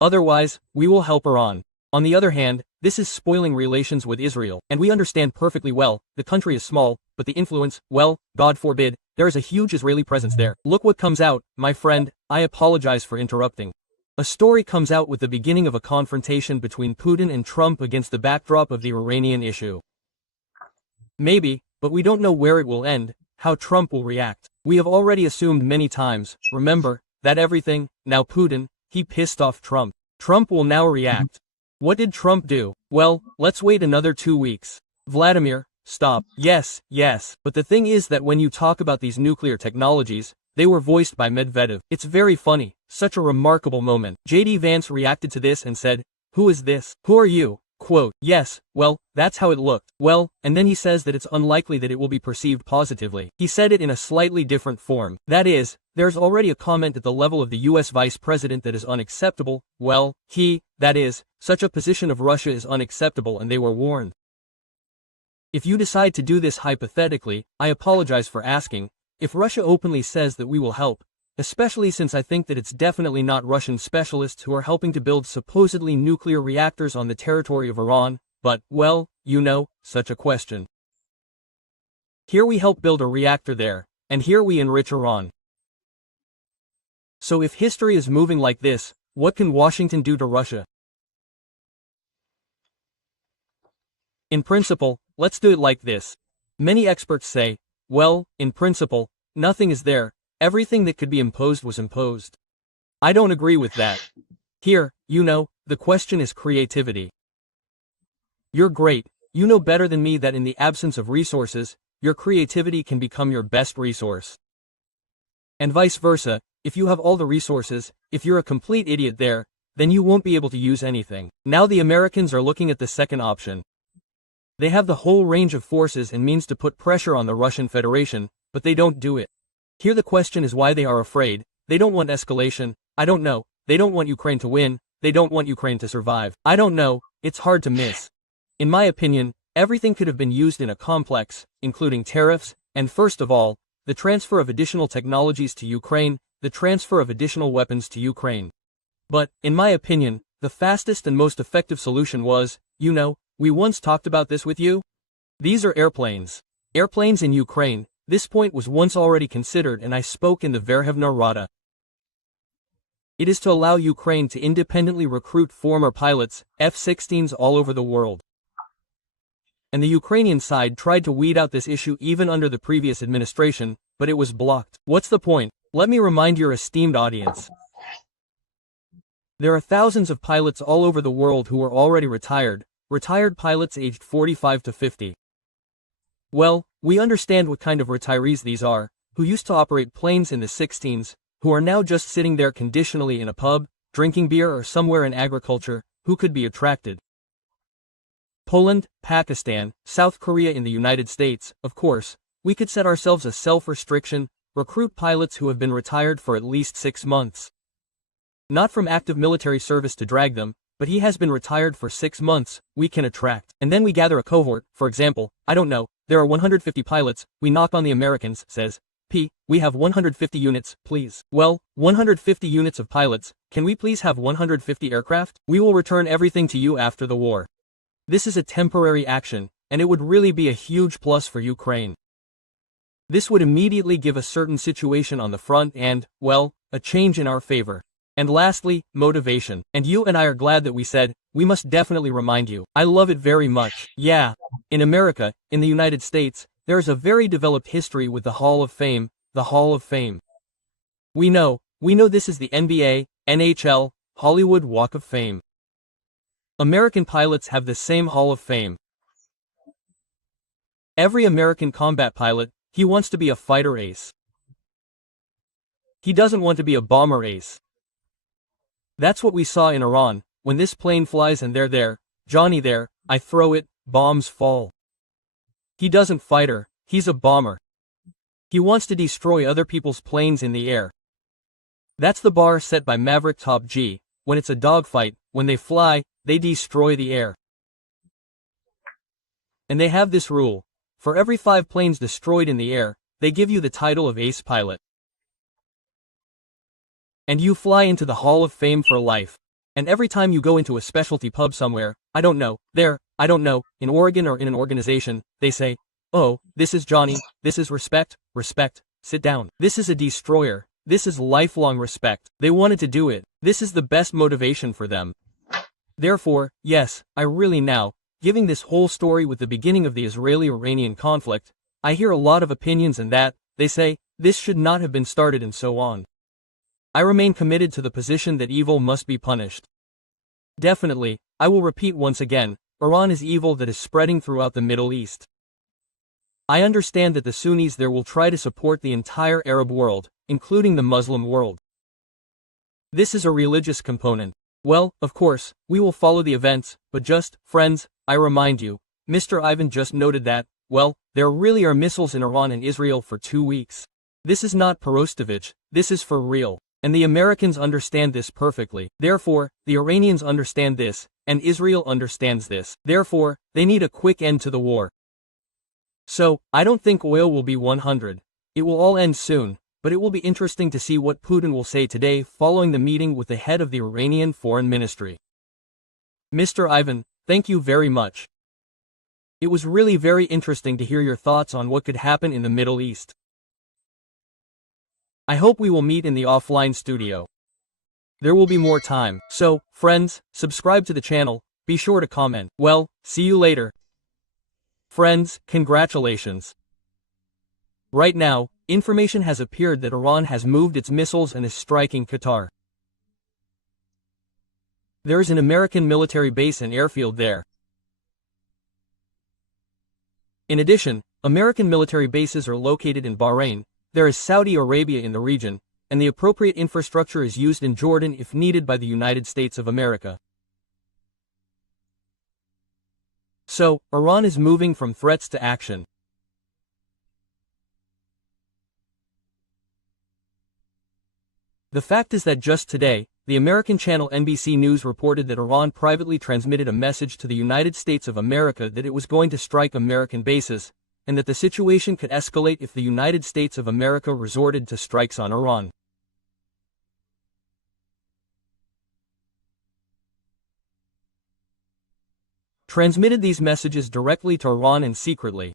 Otherwise, we will help Iran. On the other hand, this is spoiling relations with Israel, and we understand perfectly well, the country is small, but the influence, well, God forbid, there is a huge Israeli presence there. Look what comes out, my friend, I apologize for interrupting. A story comes out with the beginning of a confrontation between Putin and Trump against the backdrop of the Iranian issue. Maybe, but we don't know where it will end, how Trump will react. We have already assumed many times, remember, that everything, now Putin, he pissed off Trump. Trump will now react. What did Trump do? Well, let's wait another 2 weeks. Vladimir, stop. Yes, but the thing is that when you talk about these nuclear technologies, they were voiced by Myedvyedev. It's very funny, such a remarkable moment. J.D. Vance reacted to this and said, who is this? Who are you? Quote, yes, well, that's how it looked. Well, and then he says that it's unlikely that it will be perceived positively. He said it in a slightly different form. That is, there's already a comment at the level of the US Vice President that is unacceptable. Well, that is, such a position of Russia is unacceptable and they were warned. If you decide to do this hypothetically, I apologize for asking, if Russia openly says that we will help, especially since I think that it's definitely not Russian specialists who are helping to build supposedly nuclear reactors on the territory of Iran, but, well, you know, such a question. Here we help build a reactor there, and here we enrich Iran. So if history is moving like this, what can Washington do to Russia? In principle, let's do it like this. Many experts say, well, in principle, nothing is there, everything that could be imposed was imposed. I don't agree with that. Here, you know, the question is creativity. You're great, you know better than me that in the absence of resources, your creativity can become your best resource. And vice versa, if you have all the resources, if you're a complete idiot there, then you won't be able to use anything. Now the Americans are looking at the second option. They have the whole range of forces and means to put pressure on the Russian Federation, but they don't do it. Here the question is why they are afraid. They don't want escalation, I don't know, they don't want Ukraine to win, they don't want Ukraine to survive. I don't know, it's hard to miss. In my opinion, everything could have been used in a complex, including tariffs, and first of all, the transfer of additional technologies to Ukraine, the transfer of additional weapons to Ukraine. But, in my opinion, the fastest and most effective solution was, you know, we once talked about this with you? These are airplanes. Airplanes in Ukraine, this point was once already considered and I spoke in the Verkhovna Rada. It is to allow Ukraine to independently recruit former pilots, F-16s all over the world. And the Ukrainian side tried to weed out this issue even under the previous administration, but it was blocked. What's the point? Let me remind your esteemed audience. There are thousands of pilots all over the world who are already retired pilots aged 45 to 50. Well, we understand what kind of retirees these are, who used to operate planes in the 16s, who are now just sitting there conditionally in a pub, drinking beer or somewhere in agriculture, who could be attracted. Poland, Pakistan, South Korea in the United States, of course, we could set ourselves a self-restriction, recruit pilots who have been retired for at least 6 months. Not from active military service to drag them, but he has been retired for 6 months, we can attract. And then we gather a cohort, for example, I don't know, there are 150 pilots, we knock on the Americans, says, P, we have 150 units, please. Well, 150 units of pilots, can we please have 150 aircraft? We will return everything to you after the war. This is a temporary action, and it would really be a huge plus for Ukraine. This would immediately give a certain situation on the front and, well, a change in our favor. And lastly, motivation. And you and I are glad that we said, we must definitely remind you. I love it very much. Yeah. In America, in the United States, there is a very developed history with the Hall of Fame, the Hall of Fame. We know this is the NBA, NHL, Hollywood Walk of Fame. American pilots have the same Hall of Fame. Every American combat pilot, he wants to be a fighter ace. He doesn't want to be a bomber ace. That's what we saw in Iran, when this plane flies and they're there, Johnny there, I throw it, bombs fall. He doesn't fighter, he's a bomber. He wants to destroy other people's planes in the air. That's the bar set by Maverick Top G, when it's a dogfight, when they fly, they destroy the air. And they have this rule, for every 5 planes destroyed in the air, they give you the title of ace pilot. And you fly into the Hall of Fame for life. And every time you go into a specialty pub somewhere, I don't know, in Oregon or in an organization, they say, oh, this is Johnny, this is respect, sit down. This is a destroyer, this is lifelong respect. They wanted to do it, this is the best motivation for them. Therefore, yes, I really now, giving this whole story with the beginning of the Israeli-Iranian conflict, I hear a lot of opinions and that, they say, this should not have been started and so on. I remain committed to the position that evil must be punished. Definitely, I will repeat once again, Iran is evil that is spreading throughout the Middle East. I understand that the Sunnis there will try to support the entire Arab world, including the Muslim world. This is a religious component. Well, of course, we will follow the events, but just, friends, I remind you, Mr. Ivan just noted that, well, there really are missiles in Iran and Israel for 2 weeks. This is not Perostovich, this is for real. And the Americans understand this perfectly. Therefore, the Iranians understand this, and Israel understands this. Therefore, they need a quick end to the war. So, I don't think oil will be 100. It will all end soon, but it will be interesting to see what Putin will say today following the meeting with the head of the Iranian Foreign Ministry. Mr. Ivan, thank you very much. It was really very interesting to hear your thoughts on what could happen in the Middle East. I hope we will meet in the offline studio. There will be more time. So, friends, subscribe to the channel, be sure to comment. Well, see you later. Friends, congratulations. Right now, information has appeared that Iran has moved its missiles and is striking Qatar. There is an American military base and airfield there. In addition, American military bases are located in Bahrain. There is Saudi Arabia in the region, and the appropriate infrastructure is used in Jordan if needed by the United States of America. So, Iran is moving from threats to action. The fact is that just today, the American channel NBC News reported that Iran privately transmitted a message to the United States of America that it was going to strike American bases, and that the situation could escalate if the United States of America resorted to strikes on Iran. Transmitted these messages directly to Iran and secretly.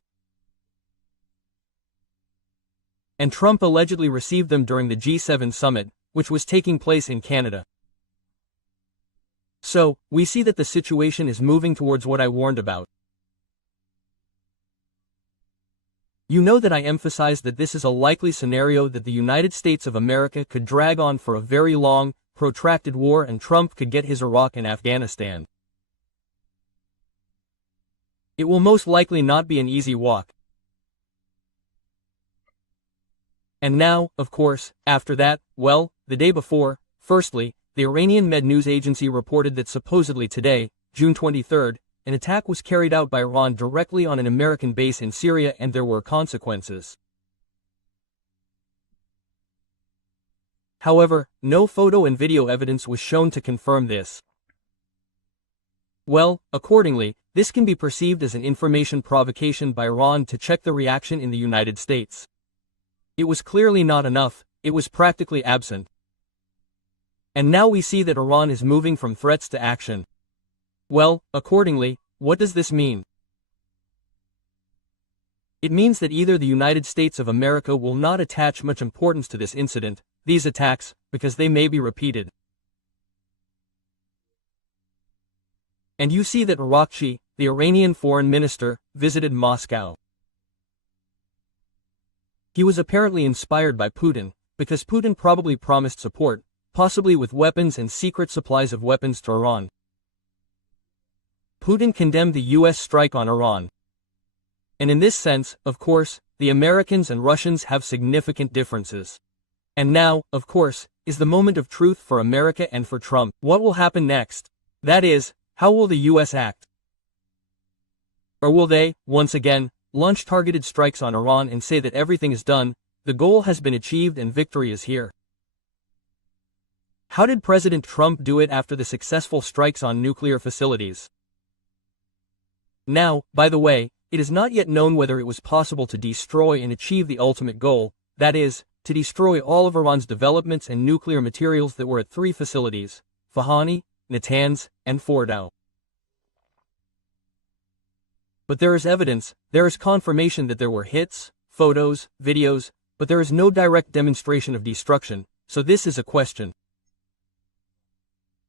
And Trump allegedly received them during the G7 summit, which was taking place in Canada. So, we see that the situation is moving towards what I warned about. You know that I emphasized that this is a likely scenario that the United States of America could drag on for a very long, protracted war and Trump could get his Iraq and Afghanistan. It will most likely not be an easy walk. And now, of course, after that, well, the day before, firstly, the Iranian Med news agency reported that supposedly today, June 23rd, an attack was carried out by Iran directly on an American base in Syria and there were consequences. However, no photo and video evidence was shown to confirm this. Well, accordingly, this can be perceived as an information provocation by Iran to check the reaction in the United States. It was clearly not enough, it was practically absent. And now we see that Iran is moving from threats to action. Well, accordingly, what does this mean? It means that either the United States of America will not attach much importance to this incident, these attacks, because they may be repeated. And you see that Araghchi, the Iranian foreign minister, visited Moscow. He was apparently inspired by Putin, because Putin probably promised support, possibly with weapons and secret supplies of weapons to Iran. Putin condemned the US strike on Iran. And in this sense, of course, the Americans and Russians have significant differences. And now, of course, is the moment of truth for America and for Trump. What will happen next? That is, how will the US act? Or will they, once again, launch targeted strikes on Iran and say that everything is done, the goal has been achieved and victory is here? How did President Trump do it after the successful strikes on nuclear facilities? Now, by the way, it is not yet known whether it was possible to destroy and achieve the ultimate goal, that is, to destroy all of Iran's developments and nuclear materials that were at 3 facilities, Fahani, Natanz, and Fordow. But there is evidence, there is confirmation that there were hits, photos, videos, but there is no direct demonstration of destruction, so this is a question.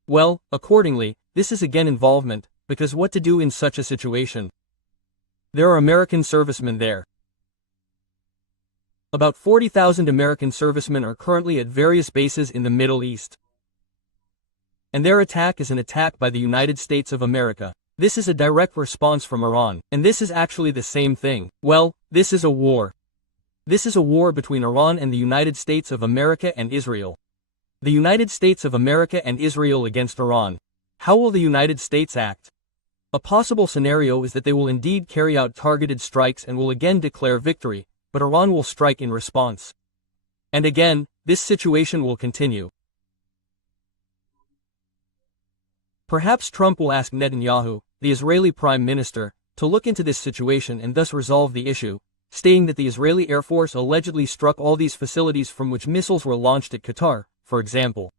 Well, accordingly, this is again involvement, because what to do in such a situation? There are American servicemen there. About 40,000 American servicemen are currently at various bases in the Middle East. And their attack is an attack by the United States of America. This is a direct response from Iran, and this is actually the same thing. Well, this is a war. This is a war between Iran and the United States of America and Israel. The United States of America and Israel against Iran. How will the United States act? A possible scenario is that they will indeed carry out targeted strikes and will again declare victory, but Iran will strike in response. And again, this situation will continue. Perhaps Trump will ask Netanyahu, the Israeli Prime Minister, to look into this situation and thus resolve the issue, stating that the Israeli Air Force allegedly struck all these facilities from which missiles were launched at Qatar, for example.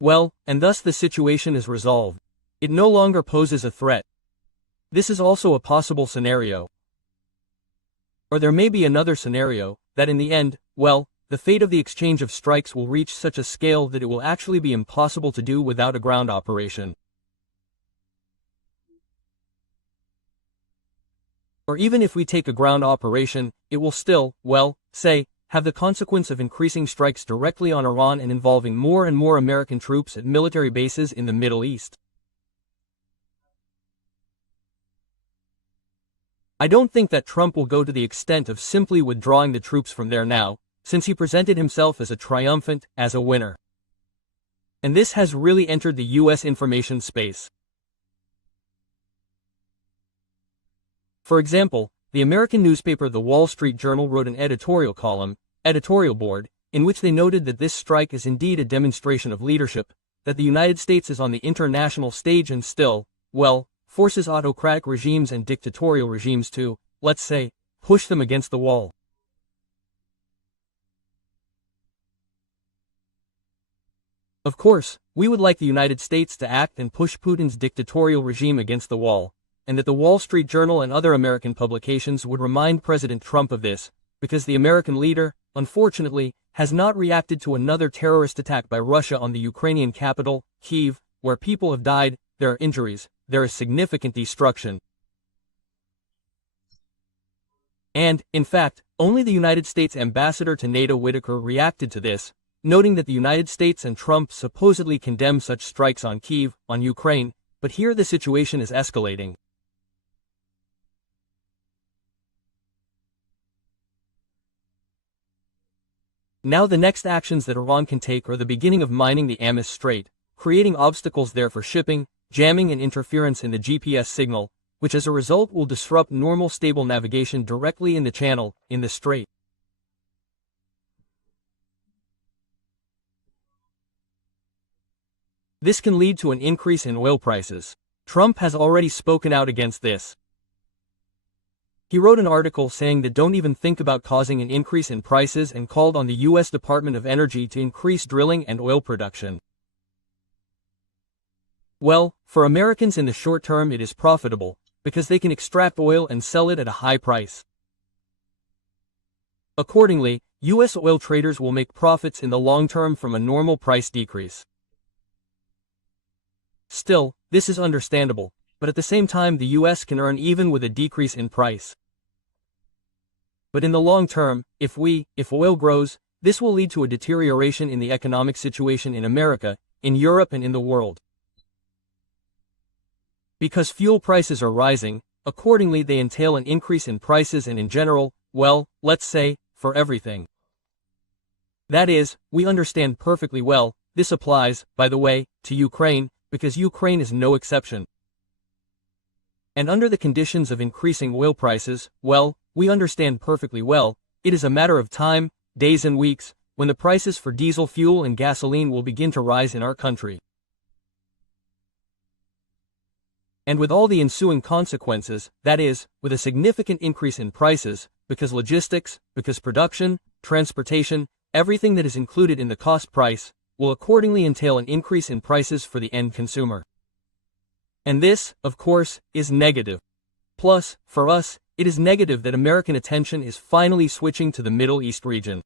Well, and thus the situation is resolved. It no longer poses a threat. This is also a possible scenario. Or there may be another scenario, that in the end, well, the fate of the exchange of strikes will reach such a scale that it will actually be impossible to do without a ground operation. Or even if we take a ground operation, it will still, well, say, have the consequence of increasing strikes directly on Iran and involving more and more American troops at military bases in the Middle East. I don't think that Trump will go to the extent of simply withdrawing the troops from there now, since he presented himself as a triumphant, as a winner. And this has really entered the US information space. For example, the American newspaper The Wall Street Journal wrote an editorial column, editorial board, in which they noted that this strike is indeed a demonstration of leadership, that the United States is on the international stage and still, well, forces autocratic regimes and dictatorial regimes to, let's say, push them against the wall. Of course, we would like the United States to act and push Putin's dictatorial regime against the wall, and that the Wall Street Journal and other American publications would remind President Trump of this, because the American leader, unfortunately, has not reacted to another terrorist attack by Russia on the Ukrainian capital, Kyiv, where people have died, there are injuries, there is significant destruction. And, in fact, only the United States ambassador to NATO Whitaker reacted to this, noting that the United States and Trump supposedly condemn such strikes on Kyiv, on Ukraine, but here the situation is escalating. now the next actions that Iran can take are the beginning of mining the Amis Strait, creating obstacles there for shipping, jamming and interference in the GPS signal, which as a result will disrupt normal stable navigation directly in the channel, in the strait. This can lead to an increase in oil prices. Trump has already spoken out against this. He wrote an article saying that don't even think about causing an increase in prices and called on the U.S. Department of Energy to increase drilling and oil production. Well, for Americans in the short term it is profitable, because they can extract oil and sell it at a high price. Accordingly, U.S. oil traders will make profits in the long term from a normal price decrease. Still, this is understandable, but at the same time the U.S. can earn even with a decrease in price. But in the long term, if oil grows, this will lead to a deterioration in the economic situation in America, in Europe and in the world. Because fuel prices are rising, accordingly they entail an increase in prices and in general, well, let's say, for everything. That is, we understand perfectly well, this applies, by the way, to Ukraine, because Ukraine is no exception. And under the conditions of increasing oil prices, well, we understand perfectly well, it is a matter of time, days and weeks, when the prices for diesel fuel and gasoline will begin to rise in our country. And with all the ensuing consequences, that is, with a significant increase in prices, because logistics, because production, transportation, everything that is included in the cost price, will accordingly entail an increase in prices for the end consumer. And this, of course, is negative. Plus, for us, it is negative that American attention is finally switching to the Middle East region.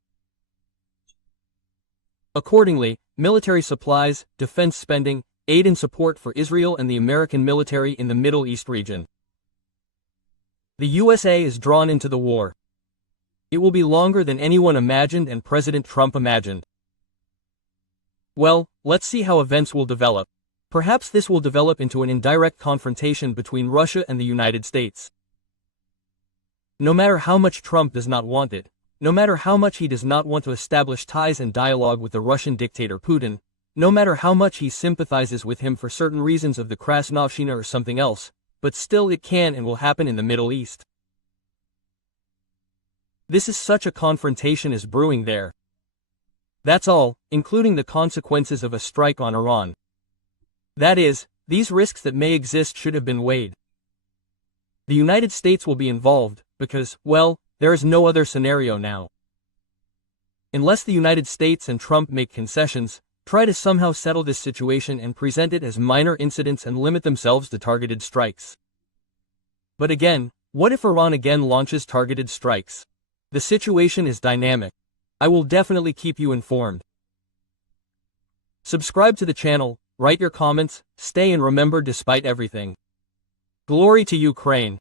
Accordingly, military supplies, defense spending, aid and support for Israel and the American military in the Middle East region. The USA is drawn into the war. It will be longer than anyone imagined and President Trump imagined. Well, let's see how events will develop. Perhaps this will develop into an indirect confrontation between Russia and the United States. No matter how much Trump does not want it, no matter how much he does not want to establish ties and dialogue with the Russian dictator Putin, no matter how much he sympathizes with him for certain reasons of the Krasnovshina or something else, but still it can and will happen in the Middle East. This is such a confrontation is brewing there. That's all, including the consequences of a strike on Iran. That is, these risks that may exist should have been weighed. The United States will be involved, because, well, there is no other scenario now. Unless the United States and Trump make concessions, try to somehow settle this situation and present it as minor incidents and limit themselves to targeted strikes. But again, what if Iran again launches targeted strikes? The situation is dynamic. I will definitely keep you informed. Subscribe to the channel, write your comments, stay and remember despite everything. Glory to Ukraine!